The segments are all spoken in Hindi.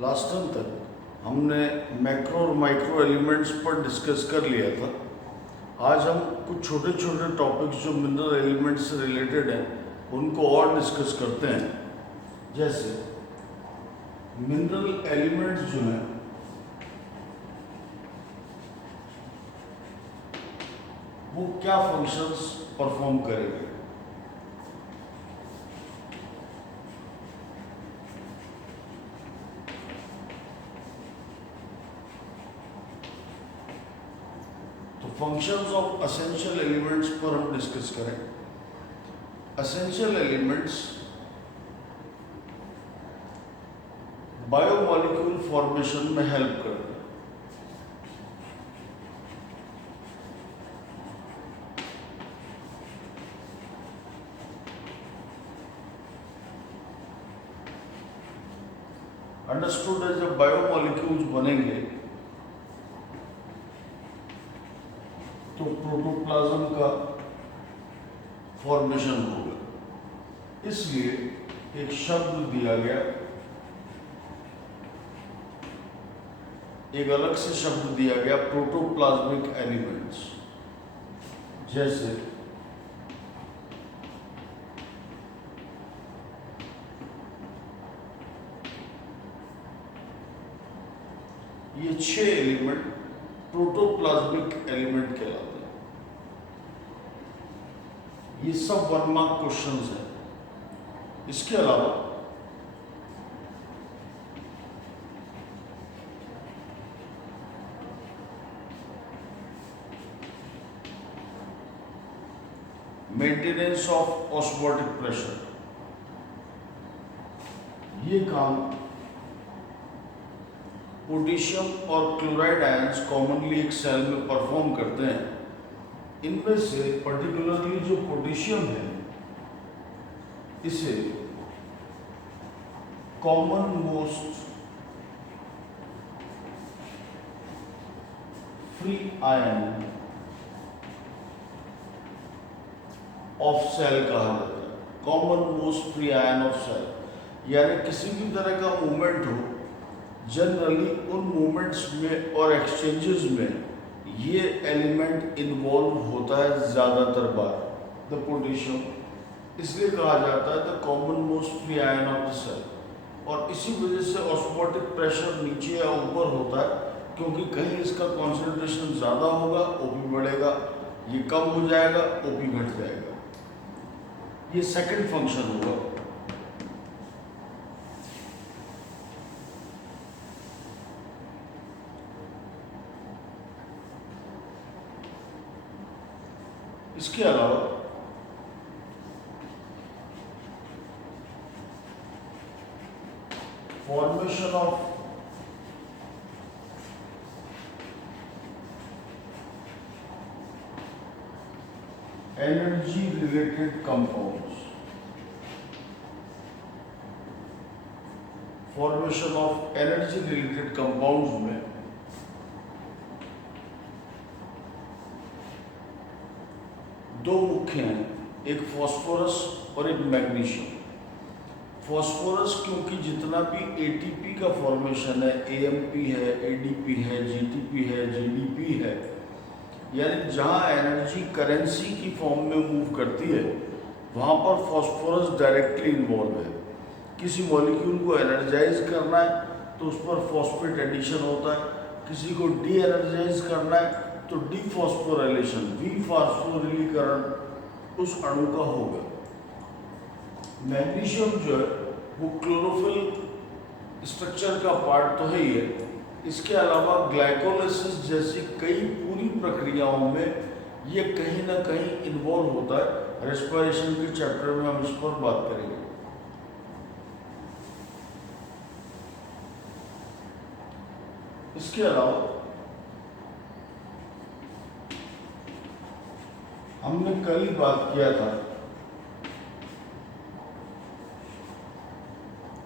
लास्ट टाइम तक हमने मैक्रो और माइक्रो एलिमेंट्स पर डिस्कस कर लिया था। आज हम कुछ छोटे छोटे टॉपिक्स जो मिनरल एलिमेंट्स से रिलेटेड हैं उनको और डिस्कस करते हैं। जैसे मिनरल एलिमेंट्स जो हैं वो क्या फंक्शंस परफॉर्म करेंगे। फंक्शंस ऑफ असेंशियल एलिमेंट्स पर हम डिस्कस करें। असेंशियल एलिमेंट्स बायोमॉलिक्यूल फॉर्मेशन में हेल्प करते हैं। अंडरस्टूड है, जब बायोमॉलिक्यूल्स बनेंगे तो प्रोटोप्लाज्म का फॉर्मेशन होगा। इसलिए एक शब्द दिया गया, एक अलग से शब्द दिया गया प्रोटोप्लाज्मिक एलिमेंट्स। जैसे ये 6 एलिमेंट प्रोटोप्लाज्मिक एलिमेंट कहलाते हैं। ये सब 1 मार्क क्वेश्चंस हैं। इसके अलावा मेंटेनेंस ऑफ ऑस्मोटिक प्रेशर, ये काम पोटेशियम और क्लोराइड आयंस कॉमनली एक सेल में परफॉर्म करते हैं। इनमें से पर्टिकुलरली जो पोटेशियम है इसे common most free ion of cell कहा जाता है। Common most free ion of cell, यानी किसी भी तरह का मूवमेंट हो, जनरली उन मूवमेंट्स में और एक्सचेंजेस में ये एलिमेंट इन्वॉल्व होता है ज़्यादातर बार, द पोटेशियम। इसलिए कहा जाता है the common most free ion of the cell. और इसी वजह से ऑस्मोटिक प्रेशर नीचे या ऊपर होता है, क्योंकि कहीं इसका कॉन्सेंट्रेशन ज़्यादा होगा ओपी बढ़ेगा, ये कम हो जाएगा ओपी घट जाएगा। ये सेकंड फंक्शन होगा। इसके अलावा formation of energy related compounds, formation of energy related compounds में दो मुख्य हैं, एक फास्फोरस और एक मैग्नीशियम। फास्फोरस क्योंकि जितना भी एटीपी का फॉर्मेशन है, एएमपी है, एडीपी है, जीटीपी है, जीडीपी है, यानी जहाँ एनर्जी करेंसी की फॉर्म में मूव करती है वहाँ पर फास्फोरस डायरेक्टली इन्वॉल्व है। किसी मॉलिक्यूल को एनर्जाइज करना है तो उस पर फॉस्फेट एडिशन होता है, किसी को डी एनर्जाइज करना है तो डीफॉस्फोराइलेशन, विफॉस्फोरिलीकरण उस अणु का होगा। मैग्नीशियम जो है वो क्लोरोफिल स्ट्रक्चर का पार्ट तो है ही है, इसके अलावा ग्लाइकोलाइसिस जैसी कई पूरी प्रक्रियाओं में ये कहीं ना कहीं इन्वॉल्व होता है। रेस्पिरेशन के चैप्टर में हम इस पर बात करेंगे। इसके अलावा हमने कल ही बात किया था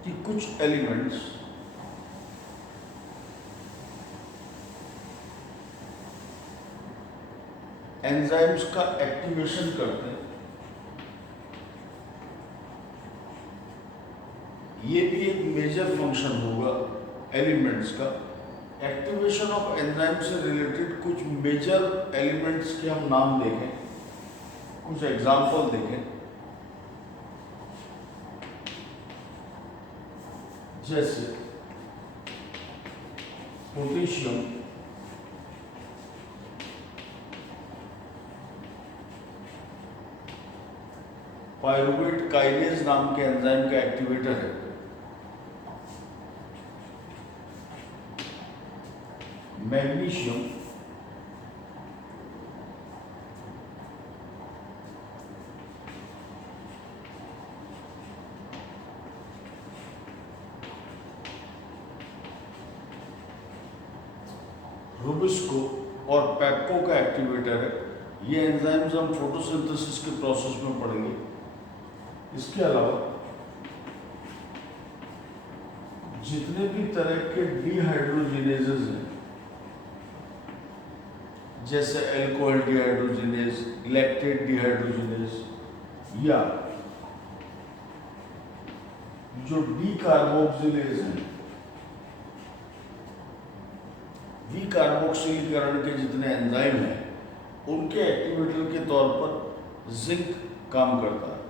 कि कुछ एलिमेंट्स एंजाइम्स का एक्टिवेशन करते हैं। ये भी एक मेजर फंक्शन होगा एलिमेंट्स का। एक्टिवेशन ऑफ एंजाइम से रिलेटेड कुछ मेजर एलिमेंट्स के हम नाम देखें, कुछ एग्जाम्पल देखें। जैसे पोटेशियम, पायरुवेट काइनेज नाम के एंजाइम का एक्टिवेटर है। मैग्नीशियम, रुबिस्को और पेप्को का एक्टिवेटर है। ये एंजाइम्स हम फोटोसिंथेसिस के प्रोसेस में पढ़ेंगे। इसके अलावा जितने भी तरह के डिहाइड्रोजिनेजेस हैं, जैसे एल्कोहल डिहाइड्रोजिनेज, लैक्टेट डिहाइड्रोजिनेज, या जो डीकार्बोक्सिलेज हैं, डीकार्बोक्सिलीकरण के जितने एंजाइम हैं, उनके एक्टिवेटर के तौर पर जिंक काम करता है।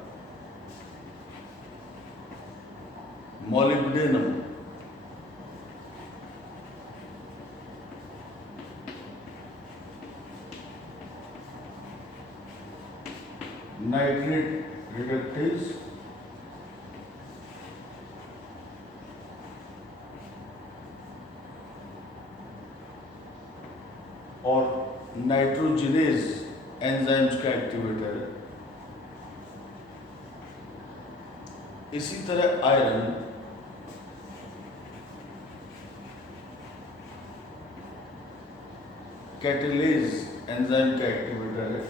मॉलिब्डेनम, नाइट्रेट रिडक्टेज, और नाइट्रोजिनेज एंजाइम्स का एक्टिवेटर है। इसी तरह आयरन, कैटेलेज एंजाइम का एक्टिवेटर है।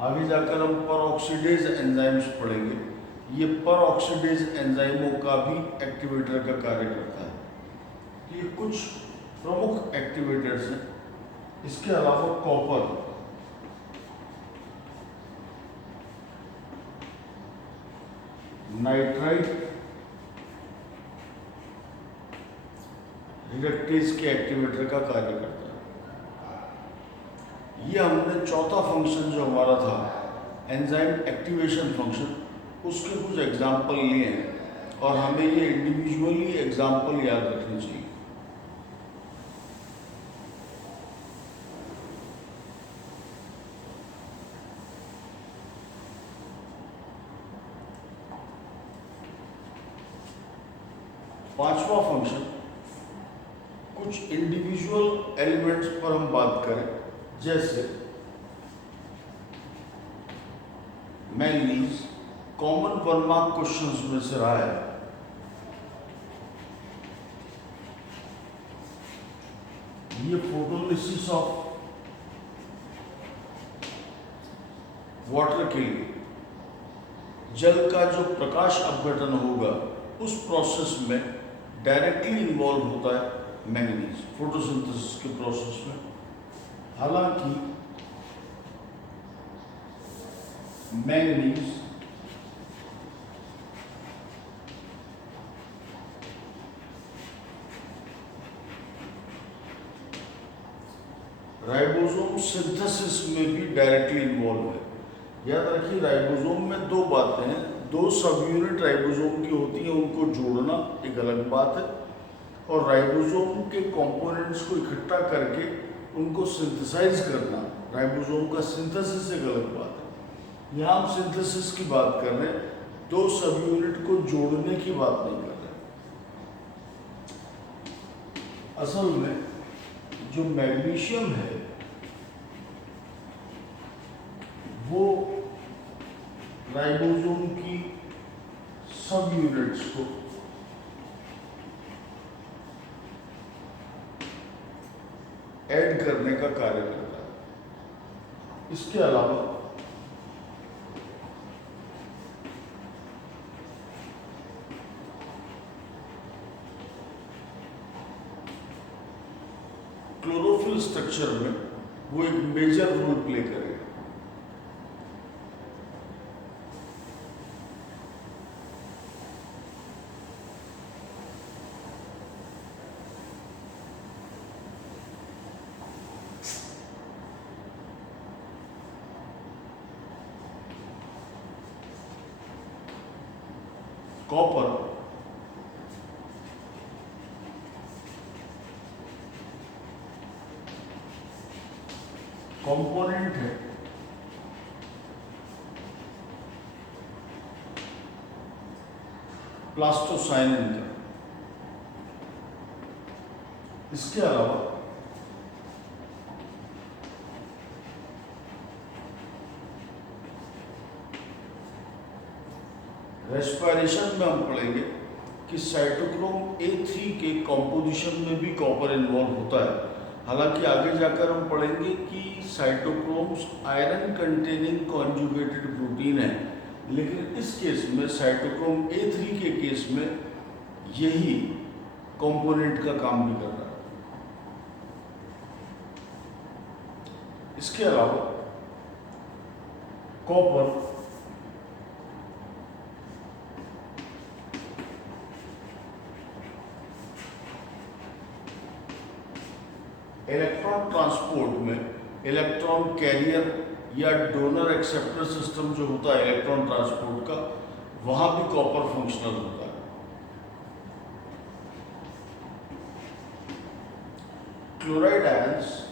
आगे जाकर हम परऑक्सीडेज एंजाइम्स पढ़ेंगे। ये परऑक्सीडेज एंजाइमों का भी एक्टिवेटर का कार्य करता है। ये कुछ प्रमुख एक्टिवेटर्स हैं। इसके अलावा कॉपर, नाइट्राइट रिडक्टेज के एक्टिवेटर का कार्य करता है। ये हमने चौथा फंक्शन जो हमारा था एंजाइम एक्टिवेशन फंक्शन, उसके कुछ एग्जाम्पल लिए हैं और हमें ये इंडिविजुअली एग्जाम्पल याद रखनी चाहिए। पांचवा फंक्शन, कुछ इंडिविजुअल एलिमेंट्स पर हम बात करें, जैसे मैंगनीज कॉमन 1 मार्क क्वेश्चंस में से रहा है। ये फोटोलिसिस ऑफ वाटर के लिए जल का जो प्रकाश अपघटन होगा उस प्रोसेस में डायरेक्टली इन्वॉल्व होता है मैंगनीज फोटोसिंथेसिस के प्रोसेस में। हालांकि मैंगनीज राइबोसोम सिंथेसिस में भी डायरेक्टली इन्वॉल्व है। याद रखिए, राइबोसोम में दो बातें हैं। 2 सब यूनिट राइबोसोम की होती हैं, उनको जोड़ना एक अलग बात है, और राइबोसोम के कंपोनेंट्स को इकट्ठा करके उनको सिंथेसाइज करना, राइबोसोम का सिंथेसिस एक अलग बात है। यहाँ हम सिंथेसिस की बात कर रहे हैं, 2 सब यूनिट को जोड़ने की बात नहीं कर रहे। असल में जो मैग्नीशियम है वो राइबोसोम की सब यूनिट्स को ऐड करने का कार्य करता है। इसके अलावा क्लोरोफिल स्ट्रक्चर में वो एक मेजर रोल प्ले करेगा। कॉपर कंपोनेंट है प्लास्टोसाइनिन का। इसके अलावा रेस्पिरेशन में हम पढ़ेंगे कि साइटोक्रोम A3 के कॉम्पोजिशन में भी कॉपर इन्वॉल्व होता है। हालांकि आगे जाकर हम पढ़ेंगे कि cytochromes iron containing conjugated protein है, लेकिन इस केस में साइटोक्रोम A3 के केस में यही कंपोनेंट का काम भी कर रहा है। इसके अलावा कॉपर इलेक्ट्रॉन ट्रांसपोर्ट में इलेक्ट्रॉन कैरियर या डोनर एक्सेप्टर सिस्टम जो होता है इलेक्ट्रॉन ट्रांसपोर्ट का, वहां भी कॉपर फंक्शनल होता है। Chloride ions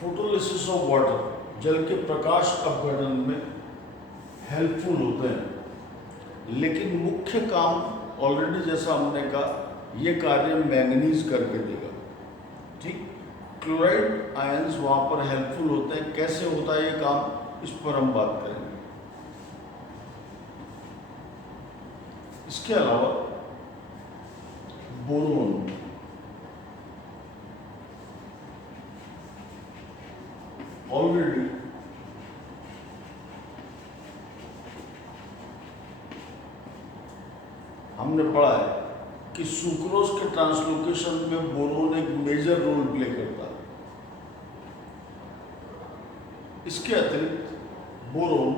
photolysis of water, जल के प्रकाश अपघटन में हेल्पफुल होते हैं, लेकिन मुख्य काम ऑलरेडी जैसा हमने कहा ये कार्य मैंगनीज करके देगा। ठीक, क्लोराइड आयंस वहाँ पर हेल्पफुल होते हैं। कैसे होता है ये काम, इस पर हम बात करेंगे। इसके अलावा बोरोन ऑलरेडी हमने पढ़ा है कि सुक्रोज के ट्रांसलोकेशन में बोरोन एक मेजर रोल प्ले करता है। इसके अतिरिक्त बोरोन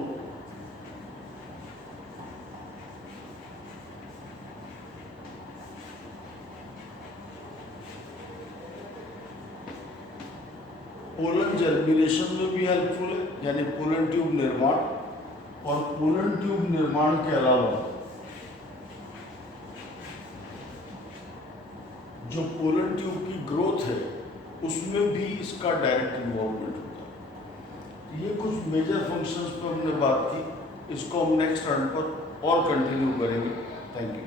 पोलन जर्मिनेशन में भी हेल्पफुल है, यानी पोलन ट्यूब निर्माण। और पोलन ट्यूब निर्माण के अलावा जो पोलन ट्यूब की ग्रोथ है उसमें भी इसका डायरेक्ट इन्वॉल्वमेंट होता है। ये कुछ मेजर फंक्शंस पर हमने बात की, इसको हम नेक्स्ट टर्न पर और कंटिन्यू करेंगे। Thank you.